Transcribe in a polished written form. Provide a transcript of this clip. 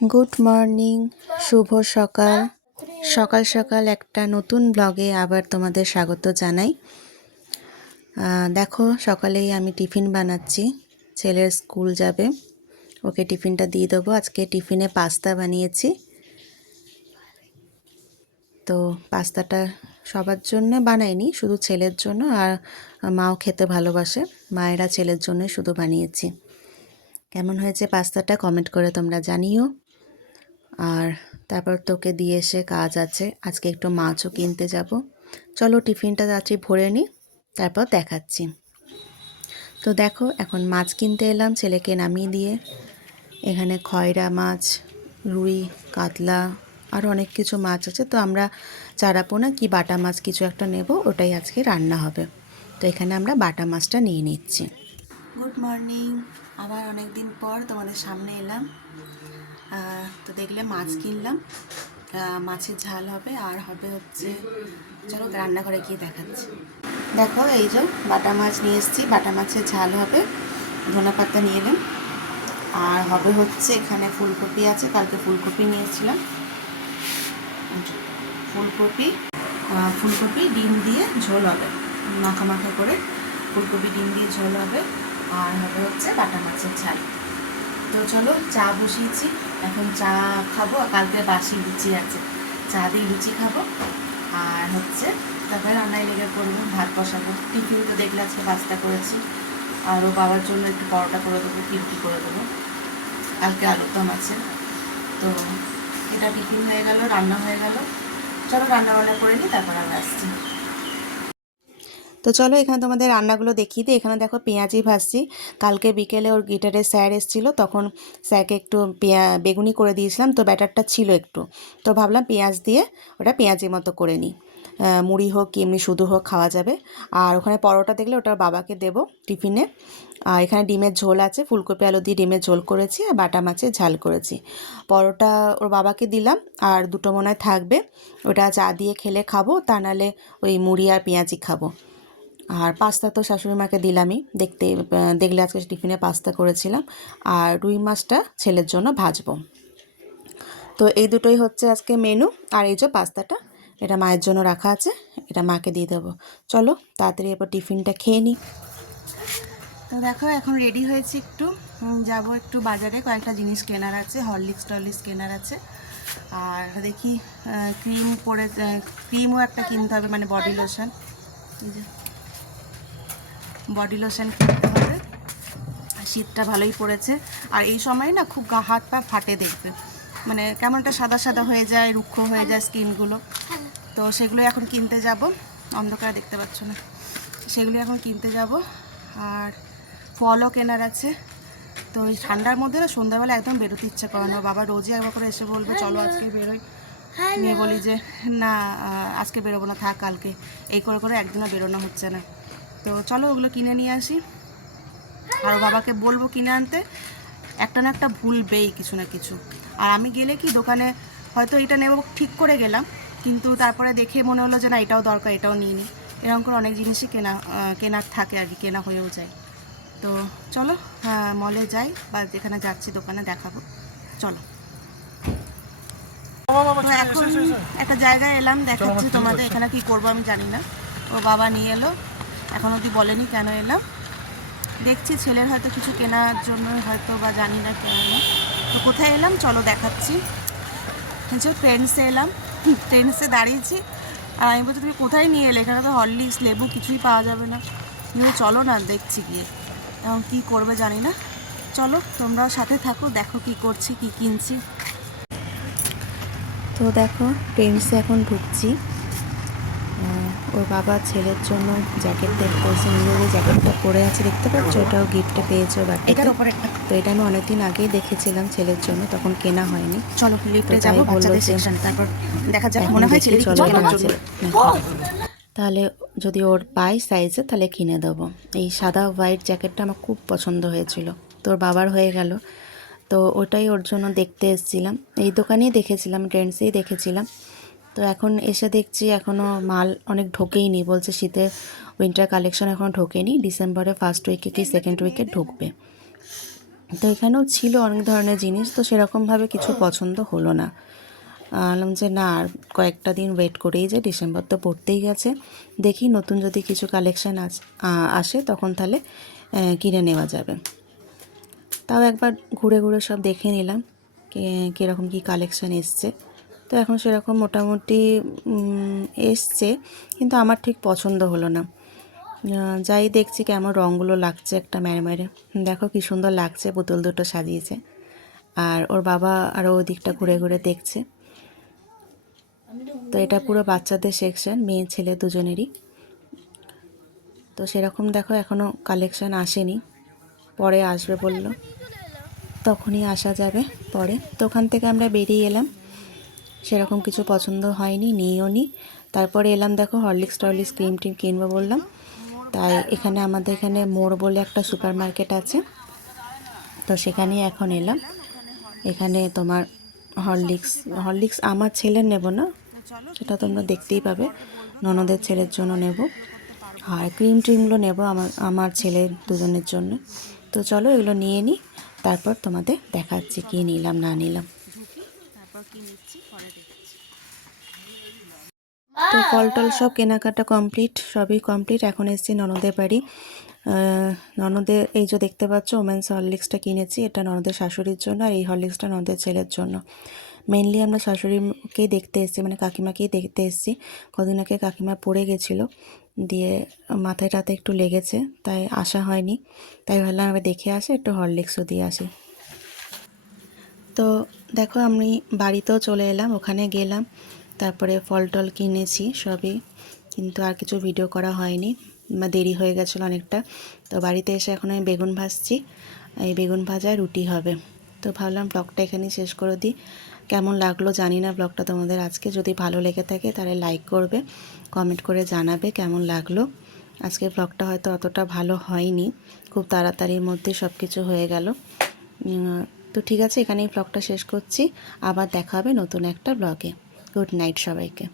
Good morning, শুভ সকাল। সকাল সকাল একটা নতুন ব্লগে আবার তোমাদের স্বাগত জানাই। দেখো, সকালেই আমি টিফিন বানাচ্ছি, ছেলের স্কুল যাবে, ওকে টিফিনটা দিয়ে দেবো। আজকে টিফিনে পাস্তা বানিয়েছি। তো পাস্তাটা সবার জন্য বানাইনি, শুধু ছেলের জন্য, আর মাও খেতে ভালোবাসে, মায়েরা ছেলের জন্য শুধু বানিয়েছি। কেমন হয়েছে পাস্তাটা কমেন্ট করে তোমরা জানিও। আর তারপর তোকে দিয়ে এসে কাজ আছে, আজকে একটু মাছও কিনতে যাব। চলো টিফিনটা যাচ্ছি ভরে নিই, তারপর দেখাচ্ছি। তো দেখো, এখন মাছ কিনতে এলাম ছেলেকে নামিয়ে দিয়ে। এখানে খয়রা মাছ, রুই, কাতলা, আর অনেক কিছু মাছ আছে। তো আমরা চারাপোনা কি বাটা মাছ কিছু একটা নেব, ওটাই আজকে রান্না হবে। তো এখানে আমরা বাটা মাছটা নিয়ে নিচ্ছি। গুড মর্নিং, আবার অনেক দিন পর তোমাদের সামনে এলাম। তো দেখলে মাছ কিনলাম, মাছের ঝাল হবে, আর হবে হচ্ছে, চলো রান্নাঘরে গিয়ে দেখাচ্ছি। দেখো, এই যে বাটা মাছ নিয়ে এসেছি, বাটা মাছের ঝাল হবে, ধনেপাতা নিয়ে এলাম। আর হবে হচ্ছে এখানে ফুলকপি আছে, কালকে ফুলকপি নিয়েছিলাম, ফুলকপি ডিম দিয়ে ঝোল হবে, মাখা মাখা করে ফুলকপি ডিম দিয়ে ঝোল হবে। আর হবে হচ্ছে বাটা মাছের ঝাল। তো চলো, চা বসিয়েছি, এখন চা খাবো। আর কালকে বাসি লুচি আছে, চা দিয়ে লুচি খাবো। আর হচ্ছে তারপরে রান্নায় লেগে পড়বো, ভাত বসাবো। টিফিন তো দেখলে আজকে পাস্তা করেছি, আর ও বাবার জন্য একটু পরোটা করে দেবো, পিরকি করে দেবো, কালকে আলুরদম আছে। তো এটা টিফিন হয়ে গেল, রান্না হয়ে গেল। চলো রান্নাবান্না করে নিই, তারপর আমরা আসছি। তো চলো এখানে তোমাদের রান্নাগুলো দেখিয়ে দিই। এখানে দেখো পেঁয়াজি ভাজছি, কালকে বিকেলে ওর গিটারের স্যার এসেছিলো, তখন স্যারকে একটু বেগুনি করে দিয়েছিলাম, তো ব্যাটারটা ছিল একটু, তো ভাবলাম পেঁয়াজ দিয়ে ওটা পেঁয়াজি মতো করে নিই, মুড়ি হোক কি এমনি শুধু হোক খাওয়া যাবে। আর ওখানে পরোটা দেখলে ওটা বাবাকে দেবো টিফিনে। আর এখানে ডিমের ঝোল আছে, ফুলকপি আলু দিয়ে ডিমের ঝোল করেছি, আর বাটা মাছের ঝাল করেছি। পরোটা ওর বাবাকে দিলাম, আর দুটো মনে হয় থাকবে, ওটা চা দিয়ে খেলে খাবো, তা নাহলে ওই মুড়ি আর পেঁয়াজি খাবো। আর পাস্তা তো শাশুড়ি মাকে দিলামই, দেখলে আজকে টিফিনে পাস্তা করেছিলাম। আর রুই মাছটা ছেলের জন্য ভাজবো। তো এই দুটোই হচ্ছে আজকে মেনু। আর এই যে পাস্তাটা, এটা মায়ের জন্য রাখা আছে, এটা মাকে দিয়ে দেবো। চলো তাড়াতাড়ি এবার টিফিনটা খেয়ে নিই। তো দেখো, এখন রেডি হয়েছি, একটু যাব একটু বাজারে, কয়েকটা জিনিস কেনার আছে, হরলিক্স টরলিক্স কেনার আছে। আর দেখি ক্রিমও একটা কিনতে হবে, মানে বডি লোশন, কিনতে হবে। শীতটা ভালোই পড়েছে, আর এই সময় না খুব হাত পা ফাটে, দেখবে মানে কেমন একটা সাদা সাদা হয়ে যায়, রুক্ষ হয়ে যায় স্কিনগুলো। তো সেগুলো এখন কিনতে যাব, অন্ধকারে দেখতে পাচ্ছ না, সেগুলো এখন কিনতে যাব। আর ফলও কেনার আছে। তো এই ঠান্ডার মধ্যে না সন্ধ্যাবেলা একদম বেরোতে ইচ্ছে করে না, বাবা রোজই একবার করে এসে বলবে চলো আজকে বেরোই, নিয়ে বলি যে না আজকে বেরোবো না, থাক কালকে, এই করে করে একদিনও বেরোনো হচ্ছে না। তো চলো ওগুলো কিনে নিয়ে আসি, আর বাবাকে বলবো কিনে আনতে, একটা না একটা ভুলবেই কিছু না কিছু। আর আমি গেলে কি দোকানে হয়তো এটা নেব ঠিক করে গেলাম, কিন্তু তারপরে দেখে মনে হলো যে না এটাও দরকার, এটাও নিয়ে নিই, এরকম করে অনেক জিনিসই কেনার থাকে আর কি, কেনা হয়েও যায়। তো চলো মলে যাই, বা যেখানে যাচ্ছি দোকানে দেখাবো, চলো। এখন একটা জায়গায় এলাম, দেখাচ্ছি তোমাদের, এখানে কি করবো আমি জানি না। ও বাবা নিয়ে এলো, এখন অবধি বলেনি কেন এলাম, দেখছি ছেলের হয়তো কিছু কেনার জন্য হয়তো, বা জানি না কেন। তো কোথায় এলাম চলো দেখাচ্ছি। ট্রেন্ডসে এলাম, ট্রেন্ডসে দাঁড়িয়েছি, আর আমি বলছি তুমি কোথায় নিয়ে এলে, এখানে তো হরলিক্স লেবু কিছুই পাওয়া যাবে না। কিন্তু চলো না দেখছি গিয়ে, এখন কী করবে জানি না। চলো তোমরাও সাথে থাকো, দেখো কি করছি, কি কিনছি। তো দেখো ট্রেন্ডসে এখন ঢুকছি, ওর বাবা ছেলের জন্য জ্যাকেট দেখতেছে, নিজের যে জ্যাকেটটা পরে আছে দেখতে পাচ্ছ, ওটাও গিফটে পেয়েছে বার্থডেতে। তো এটা আমি অনেকদিন আগেই দেখেছিলাম ছেলের জন্য, তখন কেনা হয়নি। চলো লিফটে যাবো, বাচ্চাদের সেকশন, তারপর দেখা যাক, মনে হয় ছেলের কিছু কেনার জন্য। তাহলে যদি ওর পাই সাইজে তাহলে কিনে দেবো। এই সাদা হোয়াইট জ্যাকেটটা আমার খুব পছন্দ হয়েছিল, তোর বাবার হয়ে গেল, তো ওটাই ওর জন্য দেখতে এসেছিলাম। এই দোকানেই দেখেছিলাম, ট্রেন্ডসেই দেখেছিলাম। তো এখন এসে দেখছি এখনও মাল অনেক ঢোকেইনি, বলছে শীতের উইন্টার কালেকশন এখনও ঢোকেনি, ডিসেম্বরে ফার্স্ট উইকে কি সেকেন্ড উইকে ঢুকবে। তো এখানেও ছিল অনেক ধরনের জিনিস, তো সেরকমভাবে কিছু পছন্দ হলো না। বললাম যে না, আর কয়েকটা দিন ওয়েট করেই যে, ডিসেম্বর তো পড়তেই গেছে, দেখি নতুন যদি কিছু কালেকশান আসে তখন তাহলে কিনে নেওয়া যাবে। তাও একবার ঘুরে ঘুরে সব দেখে নিলাম কীরকম কী কালেকশান এসছে। তো এখন সেরকম মোটামুটি এসছে, কিন্তু আমার ঠিক পছন্দ হলো না। যাই দেখছি কেমন রঙগুলো লাগছে, একটা ম্যারম্যারে, দেখো কি সুন্দর লাগছে, বোতল দুটো সাজিয়েছে। আর ওর বাবা আরও ওই দিকটা ঘুরে ঘুরে দেখছে। তো এটা পুরো বাচ্চাদের সেকশন, মেয়ে ছেলে দুজনেরই। তো সেরকম দেখো এখনও কালেকশান আসেনি, পরে আসবে বললো, তখনই আসা যাবে পরে। তো ওখান থেকে আমরা বেরিয়ে এলাম, সেরকম কিছু পছন্দ হয়নি, নিয়েও নি। তারপরে এলাম দেখো হরলিক্স টরলিক্স ক্রিম টিম কিনবো বললাম, তাই এখানে আমাদের এখানে মোড় বলে একটা সুপার মার্কেট আছে, তো সেখানেই এখন এলাম। এখানে তোমার হরলিক্স আমার ছেলের নেব না, সেটা তোমরা দেখতেই পাবে, ননদের ছেলের জন্য নেব। আর ক্রিম ট্রিমগুলো নেব আমার ছেলের দুজনের জন্য। তো চলো এগুলো নিয়ে নিই, তারপর তোমাদের দেখাচ্ছি কী নিলাম না নিলাম। তো ফল টল সব কেনাকাটা কমপ্লিট, সবই কমপ্লিট। এখন এসেছি ননদের বাড়ি। ননদের এই যে দেখতে পাচ্ছ ওমেন্স হরলিক্সটা কিনেছি, এটা ননদের শাশুড়ির জন্য, আর এই হরলিক্সটা ননদের ছেলের জন্য। মেনলি আমরা শাশুড়িকেই দেখতে এসেছি, মানে কাকিমাকেই দেখতে এসেছি। কদিন আগে কাকিমা পড়ে গেছিলো, দিয়ে মাথায় টাতে একটু লেগেছে, তাই আসা হয়নি। তাই ভাবলাম আমি দেখে আসি, একটু হরলিক্সও দিয়ে আসি। তো দেখো আমি বাড়িতেও চলে এলাম, ওখানে গেলাম, তারপরে ফল টল কিনেছি সবই, কিন্তু আর কিছু ভিডিও করা হয়নি, দেরি হয়ে গেছিলো অনেকটা। তো বাড়িতে এসে এখন আমি বেগুন ভাজছি, এই বেগুন ভাজা রুটি হবে। তো ভাবলাম ব্লগটা এখানেই শেষ করে দিই। কেমন লাগলো জানি না ব্লগটা তোমাদের আজকে, যদি ভালো লেগে থাকে তাহলে লাইক করবে, কমেন্ট করে জানাবে কেমন লাগলো। আজকে ব্লগটা হয়তো অতটা ভালো হয়নি, খুব তাড়াতাড়ির মধ্যে সব কিছু হয়ে গেল। তো ঠিক আছে, এখানেই ব্লগটা শেষ করছি, আবার দেখা হবে নতুন একটা ব্লগে। গুড নাইট সবাইকে।